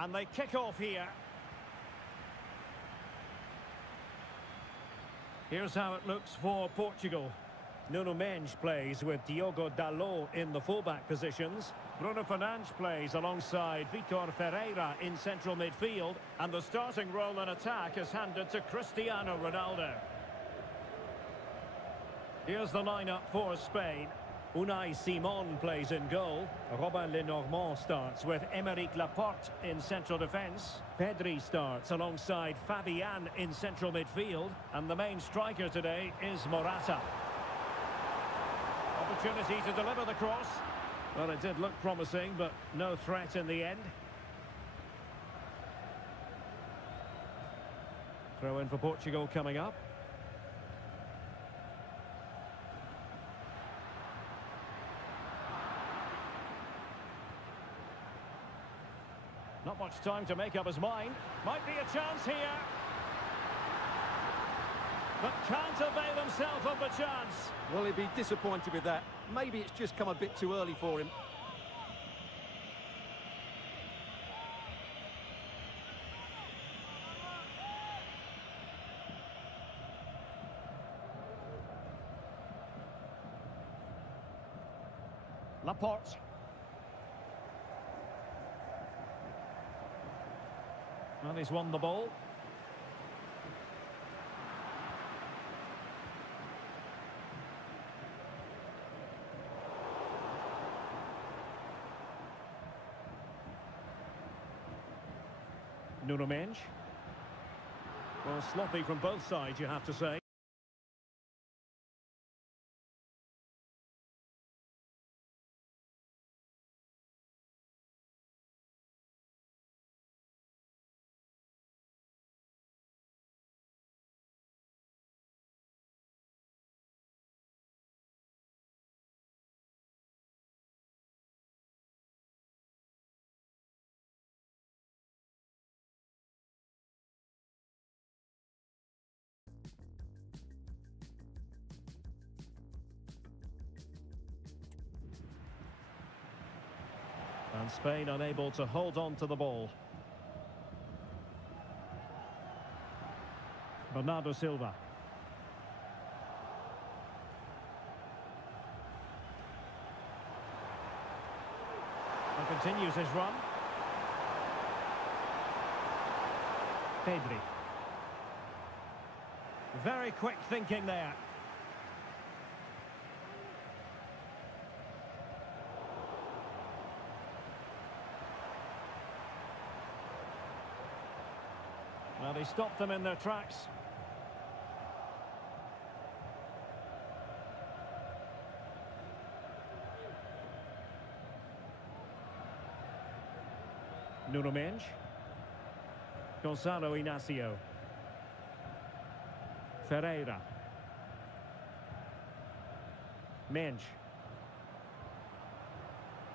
And they kick off here. Here's how it looks for Portugal. Nuno Mendes plays with Diogo Dalot in the fullback positions. Bruno Fernandes plays alongside Vitor Ferreira in central midfield. And the starting role in attack is handed to Cristiano Ronaldo. Here's the lineup for Spain. Unai Simon plays in goal. Robin Lenormand starts with Aymeric Laporte in central defence. Pedri starts alongside Fabian in central midfield. And the main striker today is Morata. Opportunity to deliver the cross. Well, it did look promising, but no threat in the end. Throw in for Portugal coming up. Not much time to make up his mind. Might be a chance here. But can't avail himself of the chance. Well, he'd be disappointed with that. Maybe it's just come a bit too early for him. Laporte. Well, he's won the ball. Nuno Mendes. Well, sloppy from both sides, you have to say. And Spain unable to hold on to the ball. Bernardo Silva. And continues his run. Pedri. Very quick thinking there. Well, he stopped them in their tracks. Nuno Mendes. Gonzalo Inacio. Ferreira. Mendes.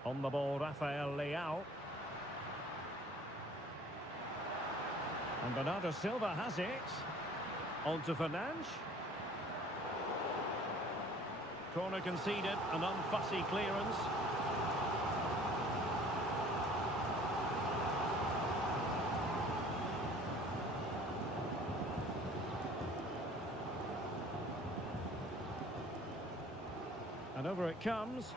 On the ball, Rafael Leao. And Bernardo Silva has it. On to Fernandes. Corner conceded, an unfussy clearance. And over it comes.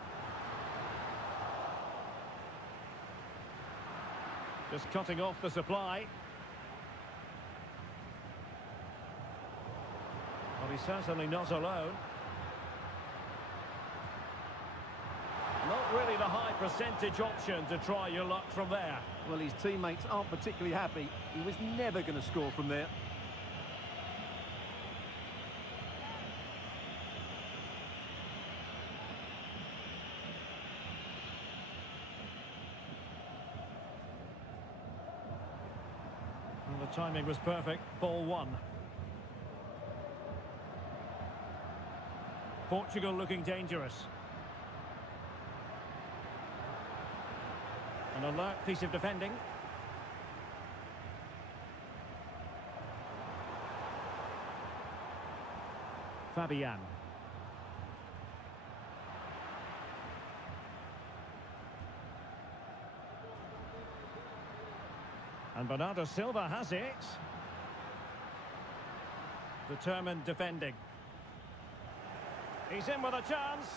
Just cutting off the supply. Well, he's certainly not alone. Not really the high percentage option to try your luck from there. Well, his teammates aren't particularly happy. He was never going to score from there. Well, the timing was perfect. Ball one. Portugal looking dangerous. An alert piece of defending. Fabian. And Bernardo Silva has it. Determined defending. He's in with a chance.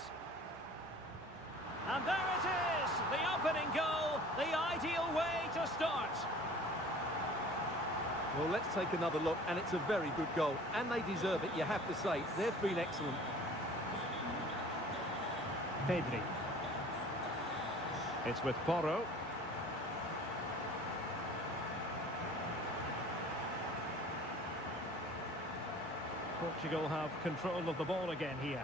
And there it is! The opening goal, the ideal way to start. Well, let's take another look, and it's a very good goal. And they deserve it, you have to say. They've been excellent. Pedri. It's with Porro. Portugal have control of the ball again here.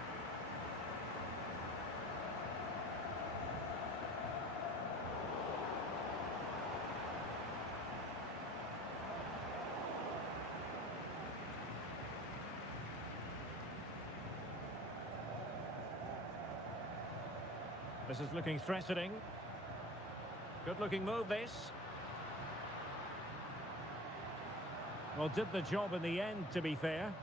This is looking threatening. Good looking move, this. Well, did the job in the end, to be fair.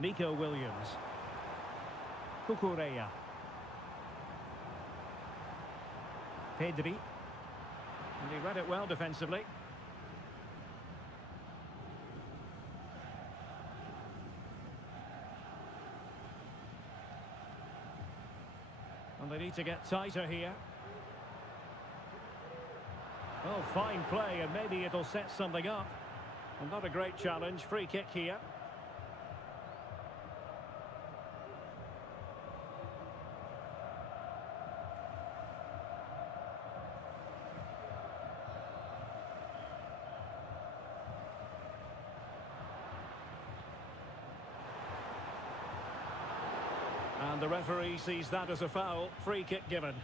Nico Williams. Cucurella. Pedri. And he read it well defensively. And they need to get tighter here. Oh, fine play, and maybe it'll set something up. And not a great challenge. Free kick here. And the referee sees that as a foul. Free kick given.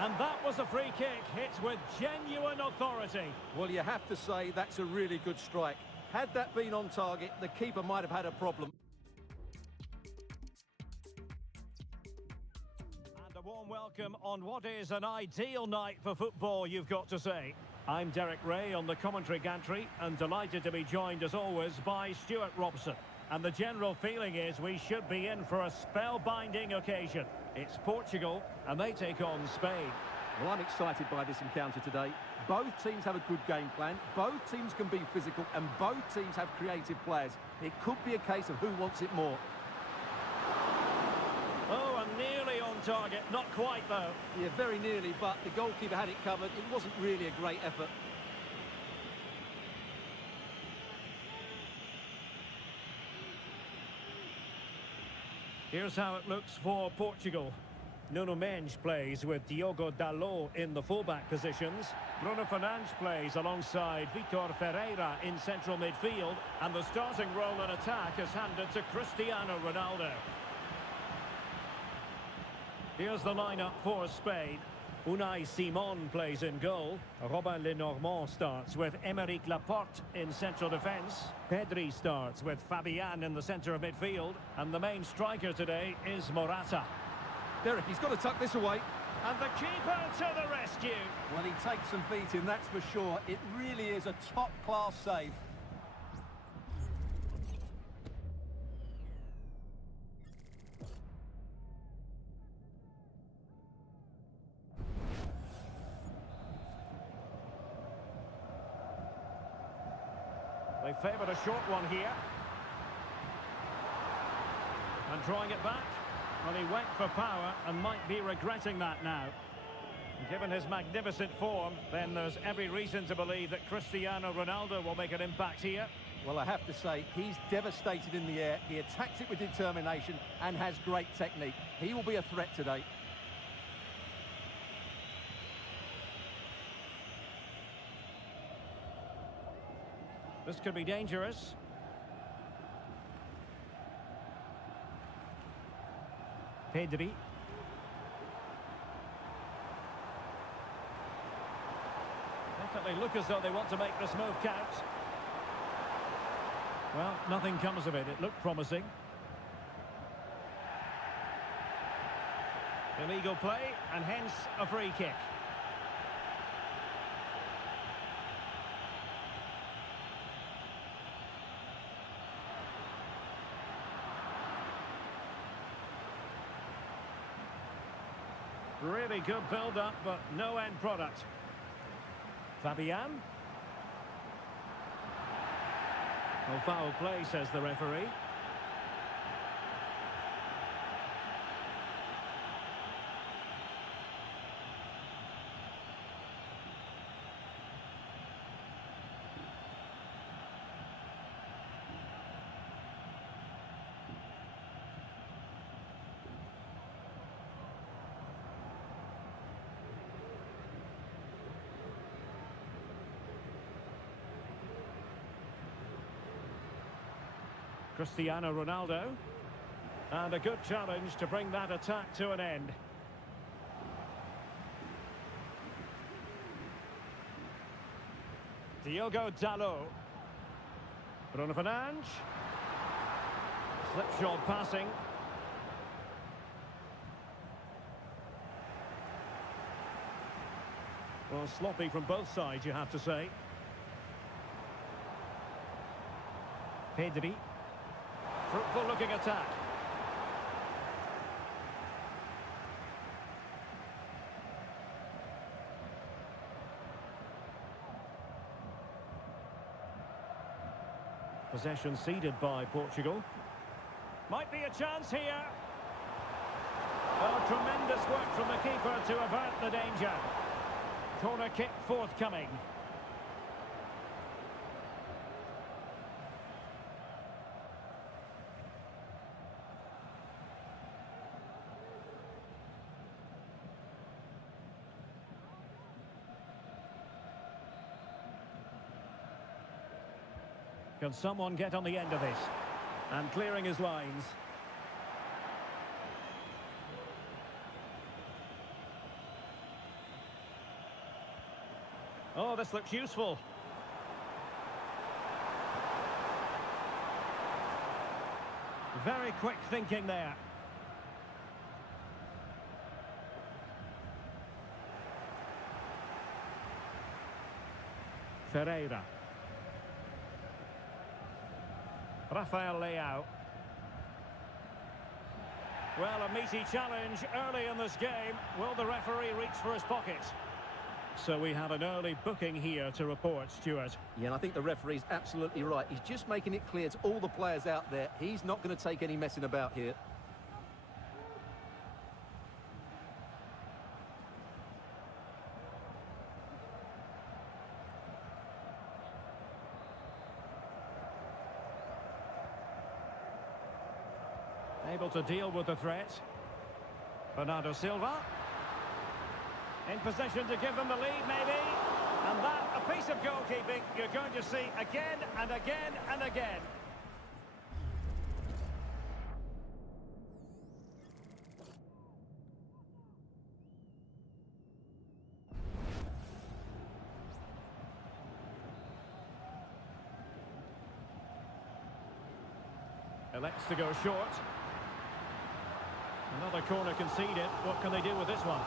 And that was a free kick, hit with genuine authority. Well, you have to say that's a really good strike. Had that been on target, the keeper might have had a problem. And a warm welcome on what is an ideal night for football, you've got to say. I'm Derek Ray on the commentary gantry, and delighted to be joined as always by Stuart Robson. And the general feeling is we should be in for a spellbinding occasion. It's Portugal, and they take on Spain. Well, I'm excited by this encounter today. Both teams have a good game plan, both teams can be physical, and both teams have creative players. It could be a case of who wants it more. Oh, and nearly on target, not quite though. Yeah, very nearly, but the goalkeeper had it covered. It wasn't really a great effort. Here's how it looks for Portugal. Nuno Mendes plays with Diogo Dalot in the fullback positions. Bruno Fernandes plays alongside Vitor Ferreira in central midfield. And the starting role in attack is handed to Cristiano Ronaldo. Here's the lineup for Spain. Unai Simon plays in goal. Robin Lenormand starts with Aymeric Laporte in central defence. Pedri starts with Fabian in the centre of midfield. And the main striker today is Morata. Derek, he's got to tuck this away. And the keeper to the rescue. Well, he takes some beating, that's for sure. It really is a top-class save. They favoured a short one here. And drawing it back. Well, he went for power and might be regretting that now. Given his magnificent form, then there's every reason to believe that Cristiano Ronaldo will make an impact here. Well, I have to say, he's devastated in the air. He attacks it with determination and has great technique. He will be a threat today. This could be dangerous. Pedri. They look as though they want to make this move count. Well, nothing comes of it. It looked promising. Illegal play, and hence a free kick. Really good build-up, but no end product. Fabian. No foul play, says the referee. Cristiano Ronaldo. And a good challenge to bring that attack to an end. Diogo Dalot. Bruno Fernandes. Slipshod passing. Well, sloppy from both sides, you have to say. Pedri. Fruitful looking attack. Possession ceded by Portugal. Might be a chance here. Oh, tremendous work from the keeper to avert the danger. Corner kick forthcoming. Can someone get on the end of this? And clearing his lines. Oh, this looks useful. Very quick thinking there. Ferreira. Rafael Leao. Well, a meaty challenge early in this game. Will the referee reach for his pocket? So we have an early booking here to report, Stuart. Yeah, and I think the referee's absolutely right. He's just making it clear to all the players out there, he's not going to take any messing about here. Able to deal with the threat. Bernardo Silva. In possession to give them the lead, maybe. And that, a piece of goalkeeping you're going to see again and again and again. Elects to go short. Another corner conceded. What can they do with this one?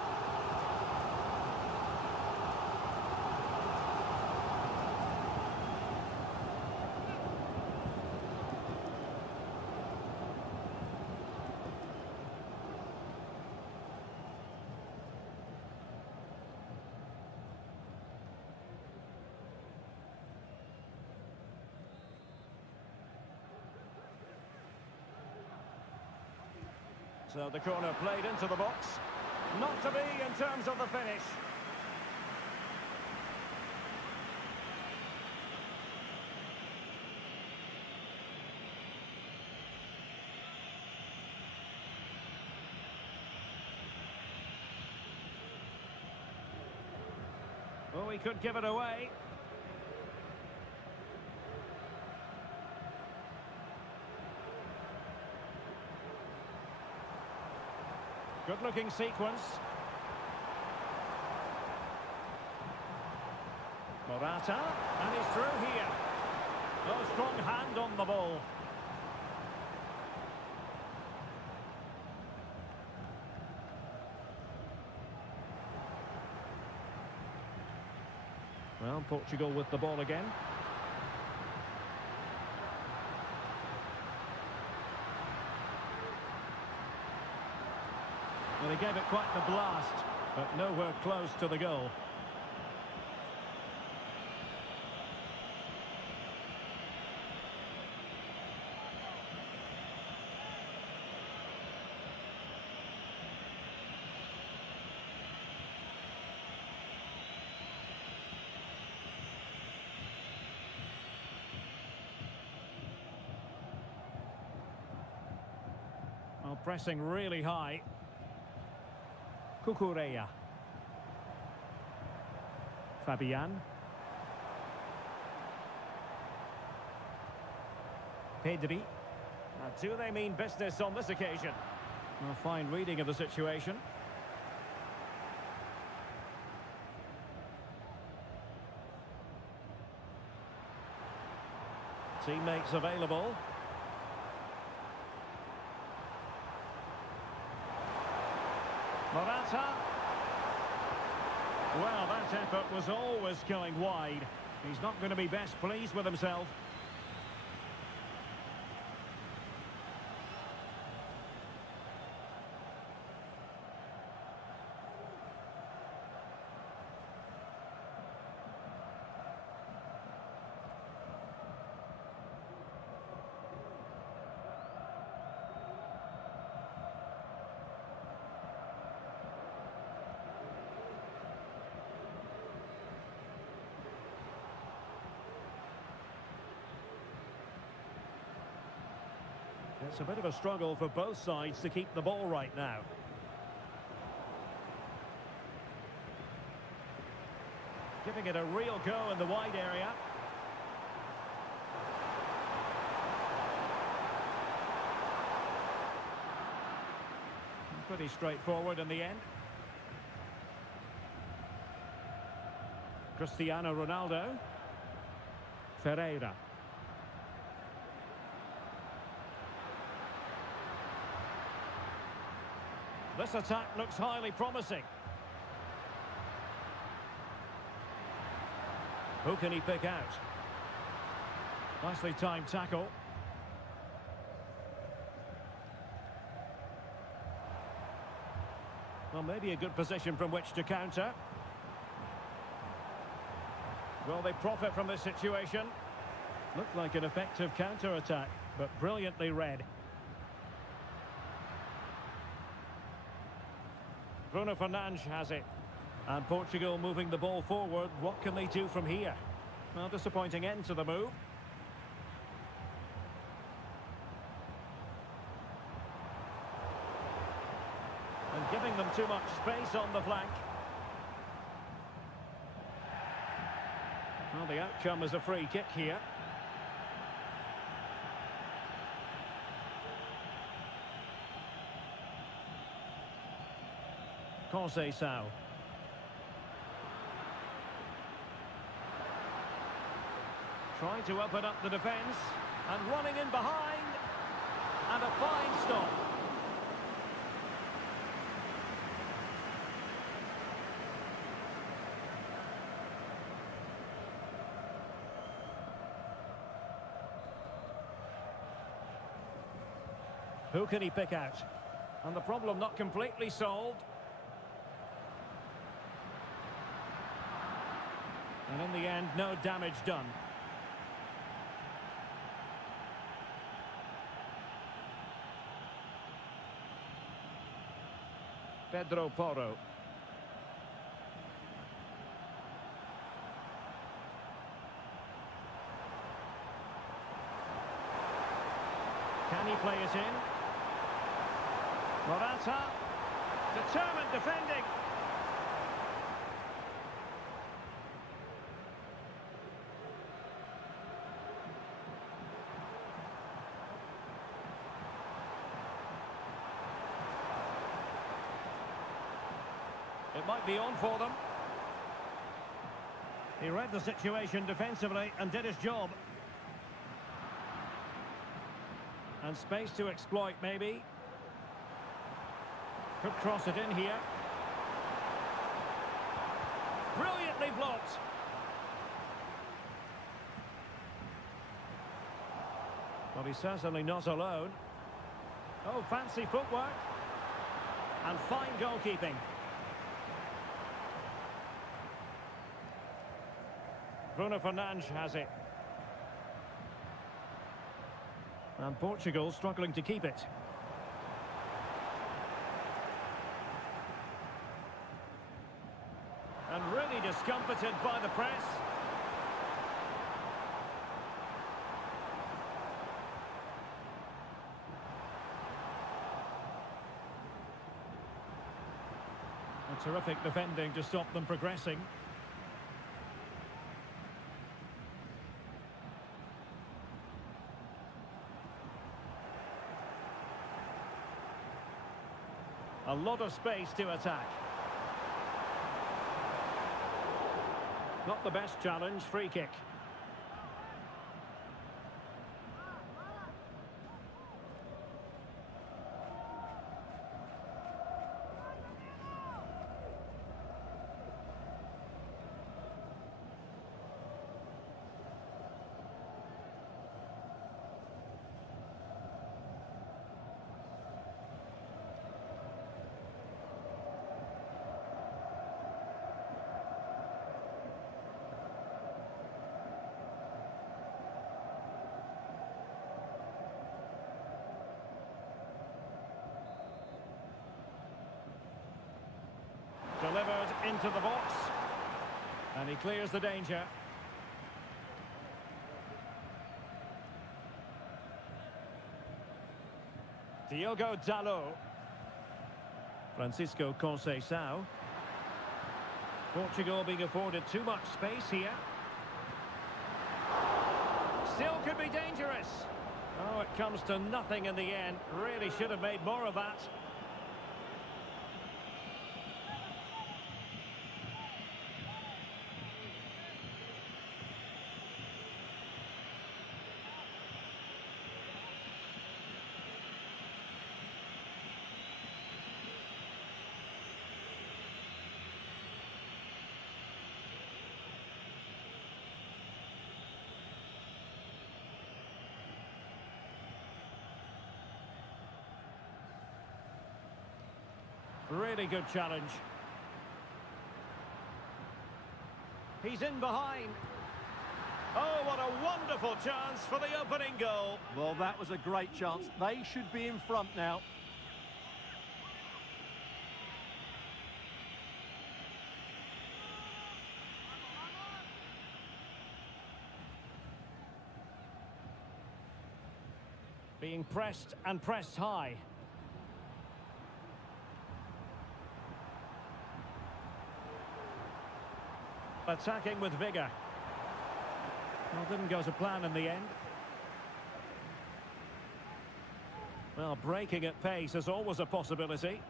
So the corner played into the box. Not to be in terms of the finish. Oh, he could give it away. Good-looking sequence. Morata, and he's through here. Oh, strong hand on the ball. Well, Portugal with the ball again. Well, he gave it quite the blast, but nowhere close to the goal. Well, pressing really high. Cucurella. Fabian. Pedri. Now, do they mean business on this occasion? A fine reading of the situation. Teammates available. Morata. Well, that effort was always going wide. He's not going to be best pleased with himself. It's a bit of a struggle for both sides to keep the ball right now. Giving it a real go in the wide area. Pretty straightforward in the end. Cristiano Ronaldo. Ferreira. This attack looks highly promising. Who can he pick out? Nicely timed tackle. Well, maybe a good position from which to counter. Will they profit from this situation? Looked like an effective counter-attack, but brilliantly read. Bruno Fernandes has it. And Portugal moving the ball forward. What can they do from here? Well, disappointing end to the move. And giving them too much space on the flank. Well, the outcome is a free kick here. Conceição. Trying to open up the defence. And running in behind. And a fine stop. Who can he pick out? And the problem not completely solved. And in the end, no damage done. Pedro Porro. Can he play it in? Morata. Determined defending. It might be on for them. He read the situation defensively and did his job. And space to exploit, maybe. Could cross it in here. Brilliantly blocked. Well, he's certainly not alone. Oh, fancy footwork. And fine goalkeeping. Bruno Fernandes has it. And Portugal struggling to keep it. And really discomfited by the press. A terrific defending to stop them progressing. A lot of space to attack. Not the best challenge, free kick. Delivered into the box. And he clears the danger. Diogo Dalot. Francisco Conceição. Portugal being afforded too much space here. Still could be dangerous. Oh, it comes to nothing in the end. Really should have made more of that. Really good challenge. He's in behind. Oh, what a wonderful chance for the opening goal. Well, that was a great chance. They should be in front now. Being pressed and pressed high. Attacking with vigour. Well, didn't go to plan in the end. Well, breaking at pace is always a possibility.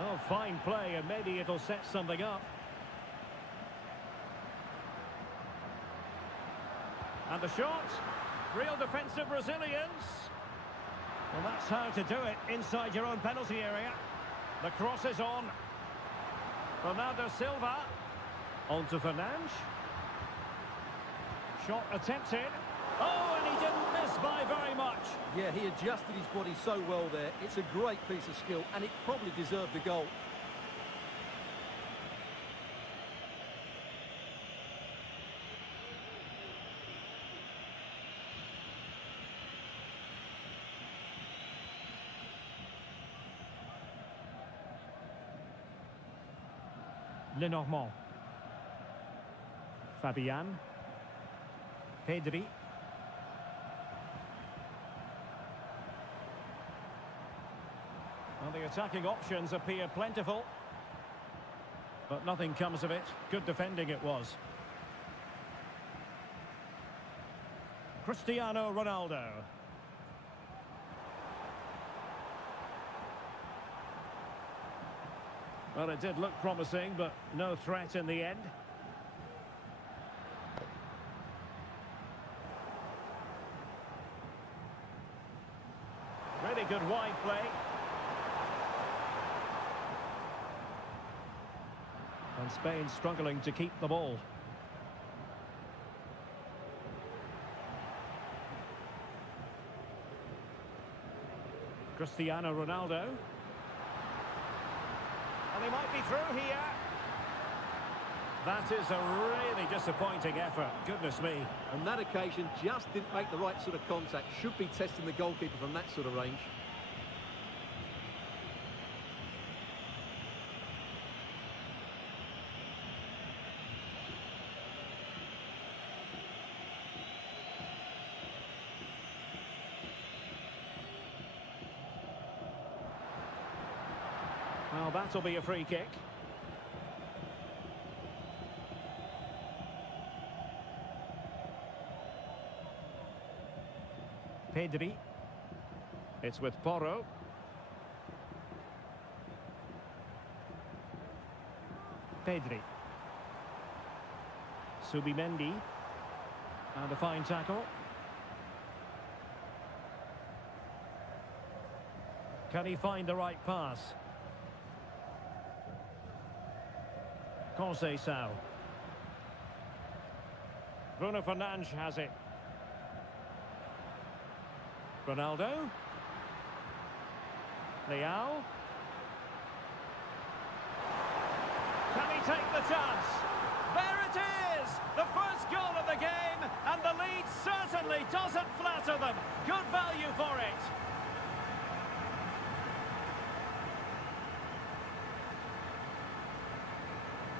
Oh, fine play, and maybe it'll set something up. And the shot, real defensive resilience. Well, that's how to do it inside your own penalty area. The cross is on. Bernardo Silva. On to Fernandes. Shot attempted. Oh, and he didn't miss by very much. Yeah, he adjusted his body so well there. It's a great piece of skill, and it probably deserved a goal. Lenormand. Fabian. Pedri. Well, the attacking options appear plentiful, but nothing comes of it. Good defending it was. Cristiano Ronaldo. Well, it did look promising, but no threat in the end. Really good wide play. And Spain struggling to keep the ball. Cristiano Ronaldo. And he might be through here. That is a really disappointing effort. Goodness me. On that occasion, just didn't make the right sort of contact. Should be testing the goalkeeper from that sort of range. Well, that'll be a free kick. Pedri. It's with Porro. Pedri. Subimendi. And a fine tackle. Can he find the right pass? Conceição. Bruno Fernandes has it. Ronaldo. Leao. Can he take the chance? There it is! The first goal of the game, and the lead certainly doesn't flatter them. Good value for it.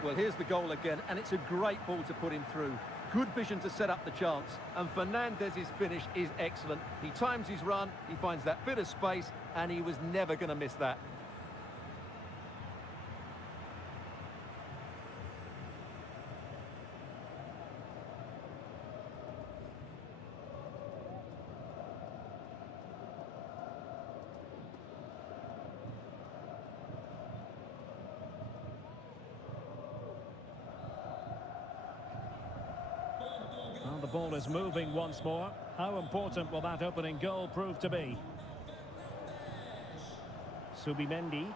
Well, here's the goal again, and it's a great ball to put him through. Good vision to set up the chance, and Fernandez's finish is excellent. He times his run, he finds that bit of space, and he was never going to miss that. Well, the ball is moving once more. How important will that opening goal prove to be? Subimendi.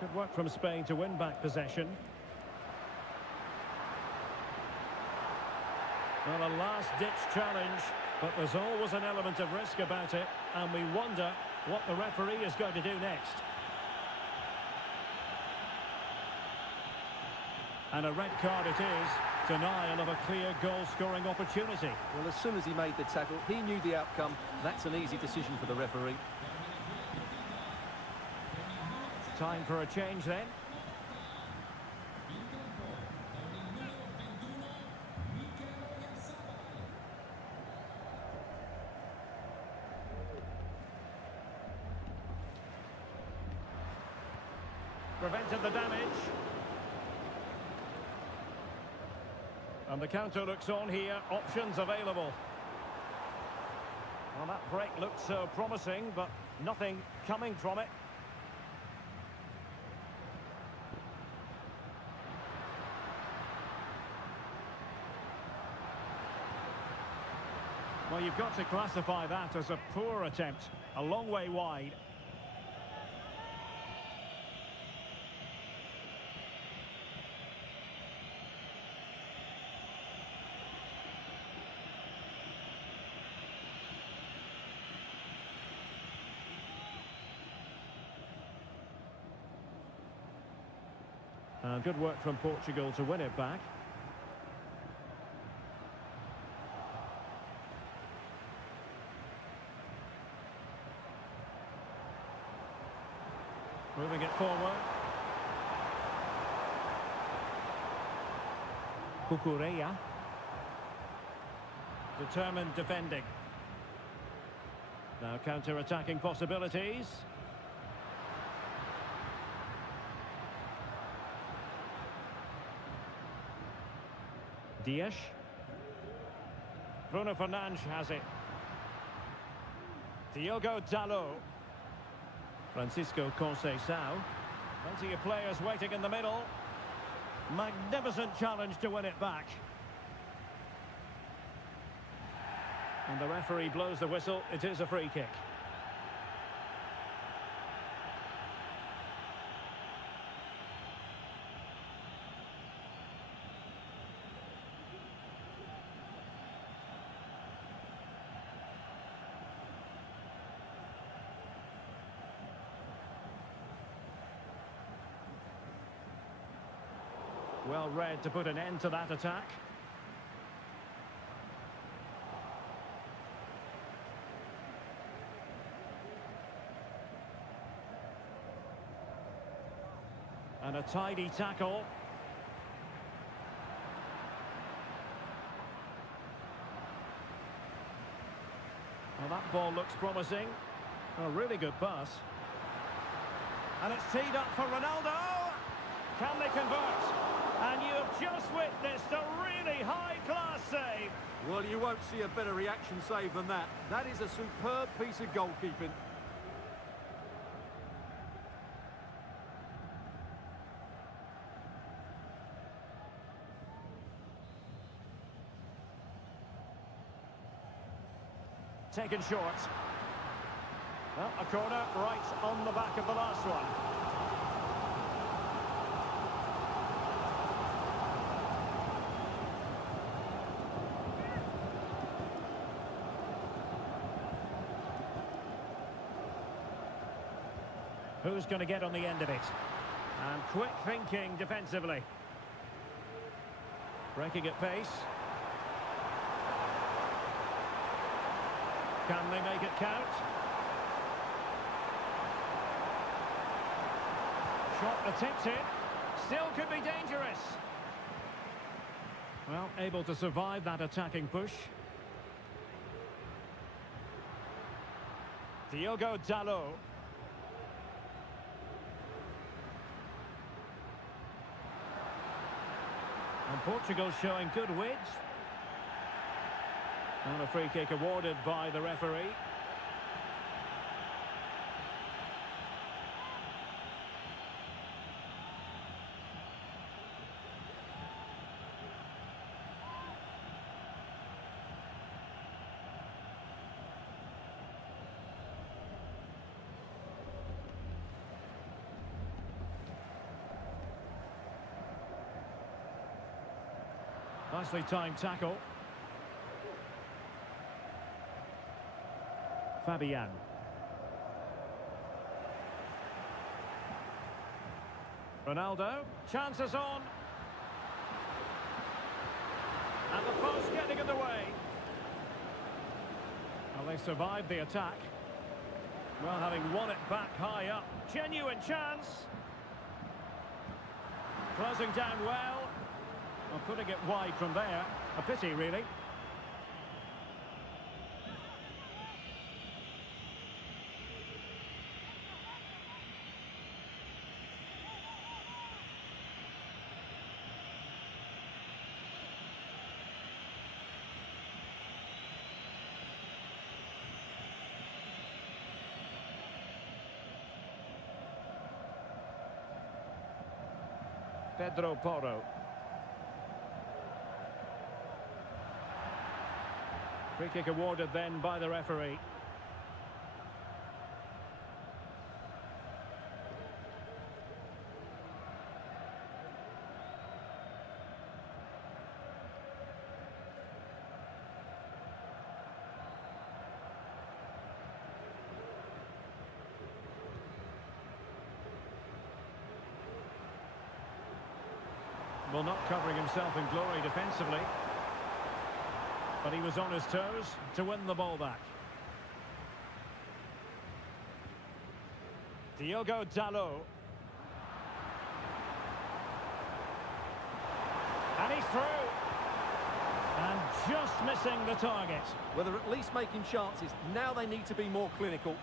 Good work from Spain to win back possession. Well, a last-ditch challenge, but there's always an element of risk about it, and we wonder what the referee is going to do next. And a red card it is, denial of a clear goal-scoring opportunity. Well, as soon as he made the tackle, he knew the outcome. That's an easy decision for the referee. Time for a change then. Prevented the damage. And the counter looks on here. Options available. Well, that break looked so promising, but nothing coming from it. Well, you've got to classify that as a poor attempt. A long way wide. Good work from Portugal to win it back. Moving it forward. Cucurella. Determined defending. Now counter-attacking possibilities. Dias. Bruno Fernandes has it. Diogo Dalot. Francisco Conceição. Plenty of players waiting in the middle. Magnificent challenge to win it back. And the referee blows the whistle. It is a free kick. Well read to put an end to that attack. And a tidy tackle. Well, that ball looks promising. A really good pass. And it's teed up for Ronaldo. Can they convert? And you have just witnessed a really high-class save. Well, you won't see a better reaction save than that. That is a superb piece of goalkeeping. Taken short. Well, a corner right on the back of the last one. Who's going to get on the end of it? And quick thinking defensively. Breaking at pace. Can they make it count? Shot attempted. Still could be dangerous. Well, able to survive that attacking push. Diogo Dalot. And Portugal showing good width. And a free kick awarded by the referee. Nicely timed tackle. Fabian. Ronaldo, chances on. And the post getting in the way. Well, they survived the attack. Well, having won it back high up. Genuine chance. Closing down well. Well, putting it wide from there. A pity, really. Pedro Porro. Free kick awarded then by the referee. Well, not covering himself in glory defensively. But he was on his toes to win the ball back. Diogo Dalot. And he's through. And just missing the target. Well, they're at least making chances. Now they need to be more clinical.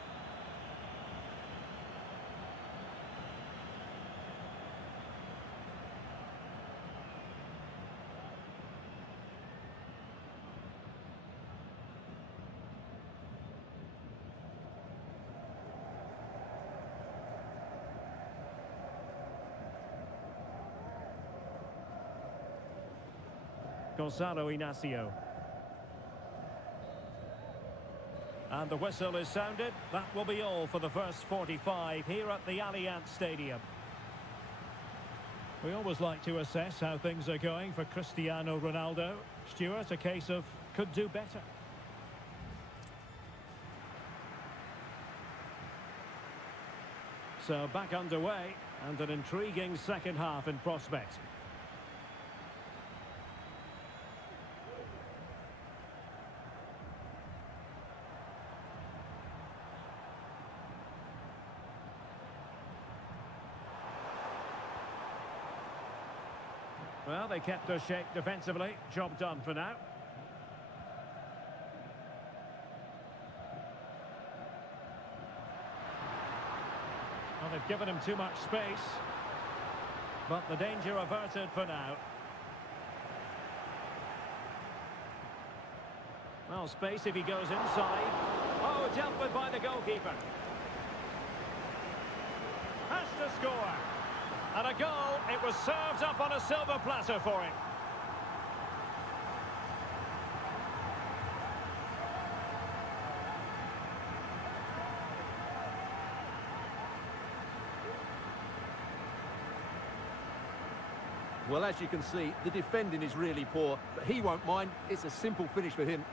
Gonzalo Inacio. And the whistle is sounded. That will be all for the first 45 here at the Allianz Stadium. We always like to assess how things are going for Cristiano Ronaldo. Stuart, a case of could do better. So back underway, and an intriguing second half in prospect. Well, they kept their shape defensively. Job done for now. Well, they've given him too much space. But the danger averted for now. Well, space if he goes inside. Oh, dealt with by the goalkeeper. Has to score. And a goal, it was served up on a silver platter for him. Well, as you can see, the defending is really poor, but he won't mind. It's a simple finish for him.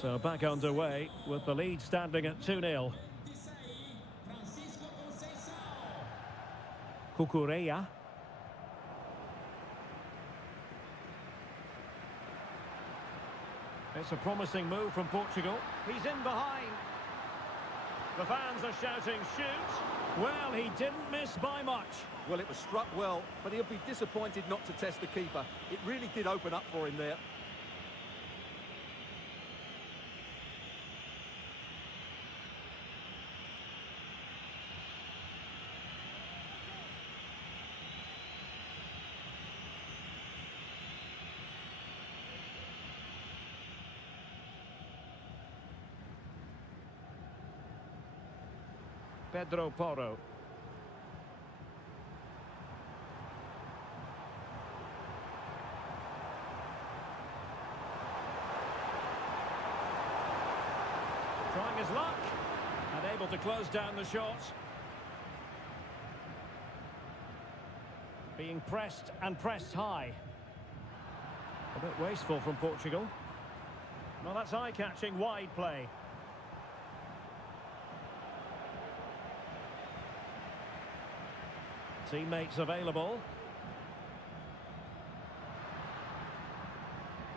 So back underway with the lead standing at 2-0. Cucurella. It's a promising move from Portugal. He's in behind. The fans are shouting, shoot. Well, he didn't miss by much. Well, it was struck well, but he'll be disappointed not to test the keeper. It really did open up for him there. Pedro Porro. Trying his luck and able to close down the shot. Being pressed and pressed high. A bit wasteful from Portugal. Well, that's eye-catching wide play. Teammates available.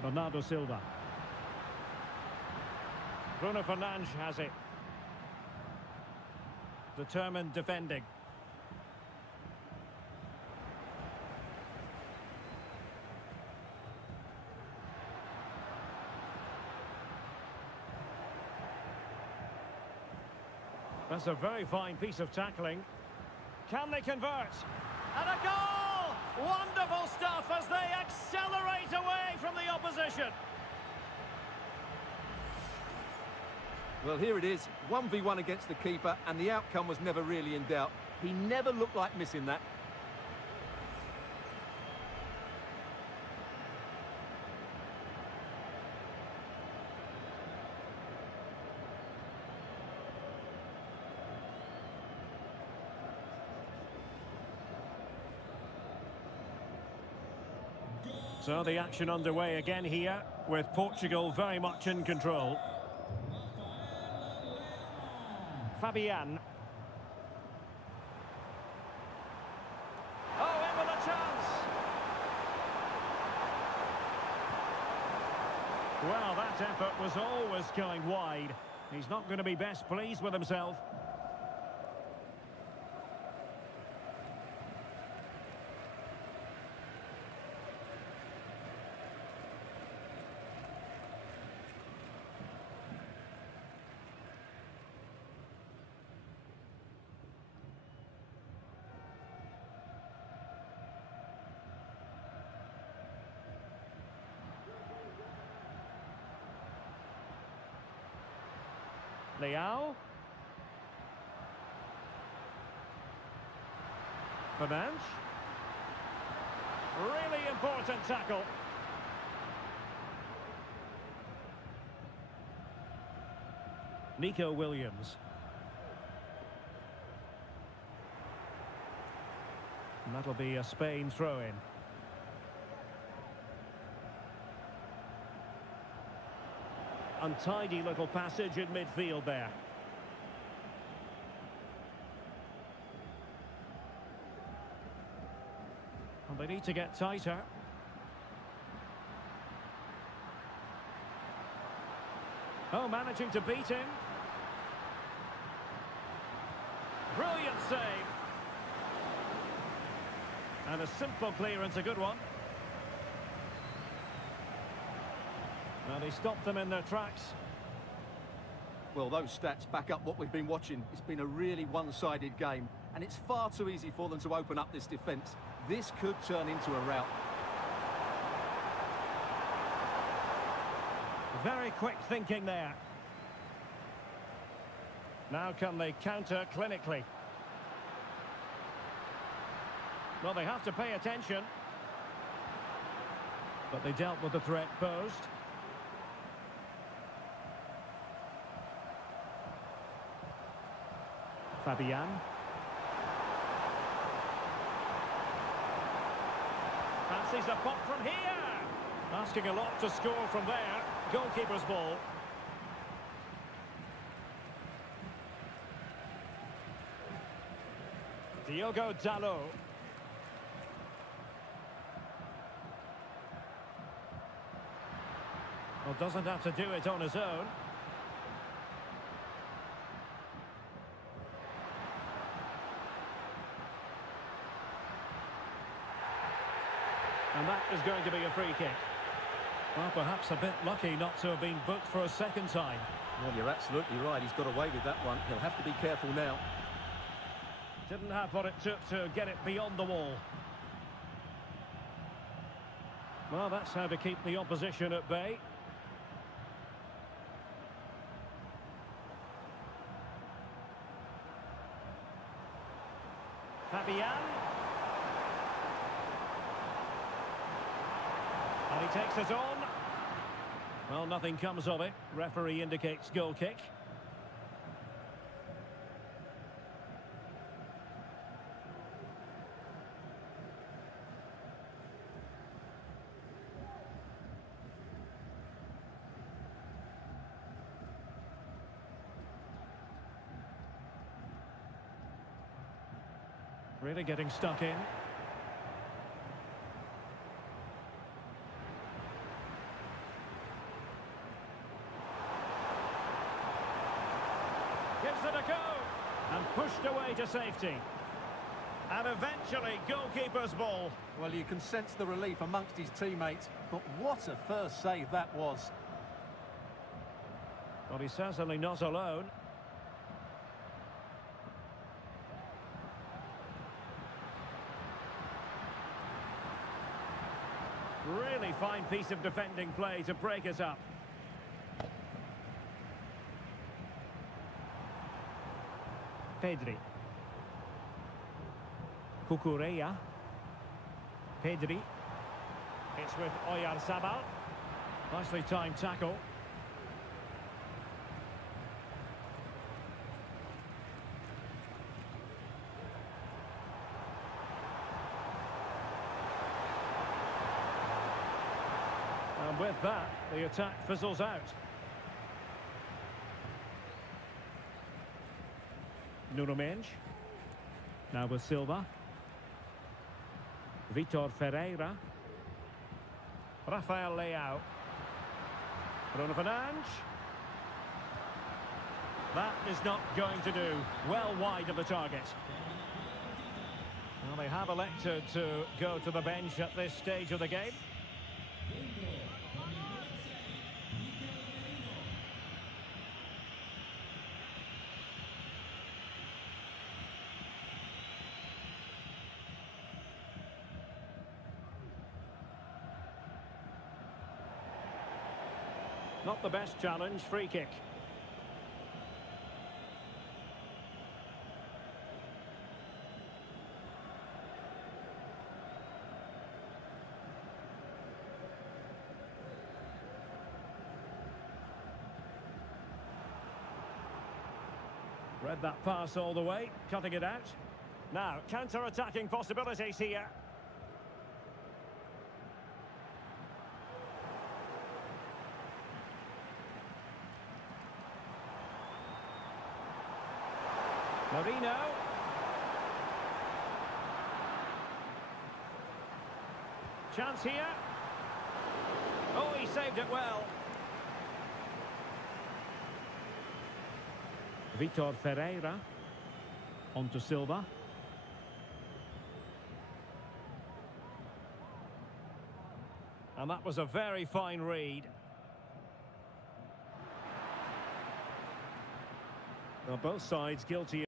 Bernardo Silva. Bruno Fernandes has it. Determined defending. That's a very fine piece of tackling. Can they convert? And a goal! Wonderful stuff as they accelerate away from the opposition. Well, here it is, 1v1 against the keeper, and the outcome was never really in doubt. He never looked like missing that. So the action underway again here, with Portugal very much in control. Fabian. Oh, in with a chance! Well, that effort was always going wide. He's not going to be best pleased with himself. Leao. Fernandes. Really important tackle. Nico Williams. And that'll be a Spain throw-in. Untidy little passage in midfield there. And they need to get tighter. Oh, managing to beat him. Brilliant save. And a simple clearance, a good one. And he stopped them in their tracks. Well, those stats back up what we've been watching. It's been a really one-sided game, and it's far too easy for them to open up this defence. This could turn into a rout. Very quick thinking there. Now can they counter clinically? Well, they have to pay attention. But they dealt with the threat posed. Fabian. Fancies a pop from here. Asking a lot to score from there. Goalkeeper's ball. Diogo Dalot. Well, doesn't have to do it on his own. And that is going to be a free kick. Well, perhaps a bit lucky not to have been booked for a second time. Well, you're absolutely right. He's got away with that one. He'll have to be careful now. Didn't have what it took to get it beyond the wall. Well, that's how to keep the opposition at bay. Fabian. And he takes it on. Well, nothing comes of it. Referee indicates goal kick. Really getting stuck in. Gives it a go. And pushed away to safety. And eventually, goalkeeper's ball. Well, you can sense the relief amongst his teammates. But what a first save that was. Well, he's certainly not alone. Really fine piece of defending play to break us up. Pedri. Cucurella. Pedri. It's with Oyarzabal. Nicely timed tackle. And with that, the attack fizzles out. Nuno Mendes. Now with Silva. Vitor Ferreira. Rafael Leao. Bruno Fernandes. That is not going to do. Well wide of the target. Well, they have elected to go to the bench at this stage of the game. Not the best challenge, free kick. Read that pass all the way, cutting it out. Now, counter-attacking possibilities here. Marino. Chance here. Oh, he saved it well. Vitor Ferreira. On to Silva. And that was a very fine read. Well, both sides guilty.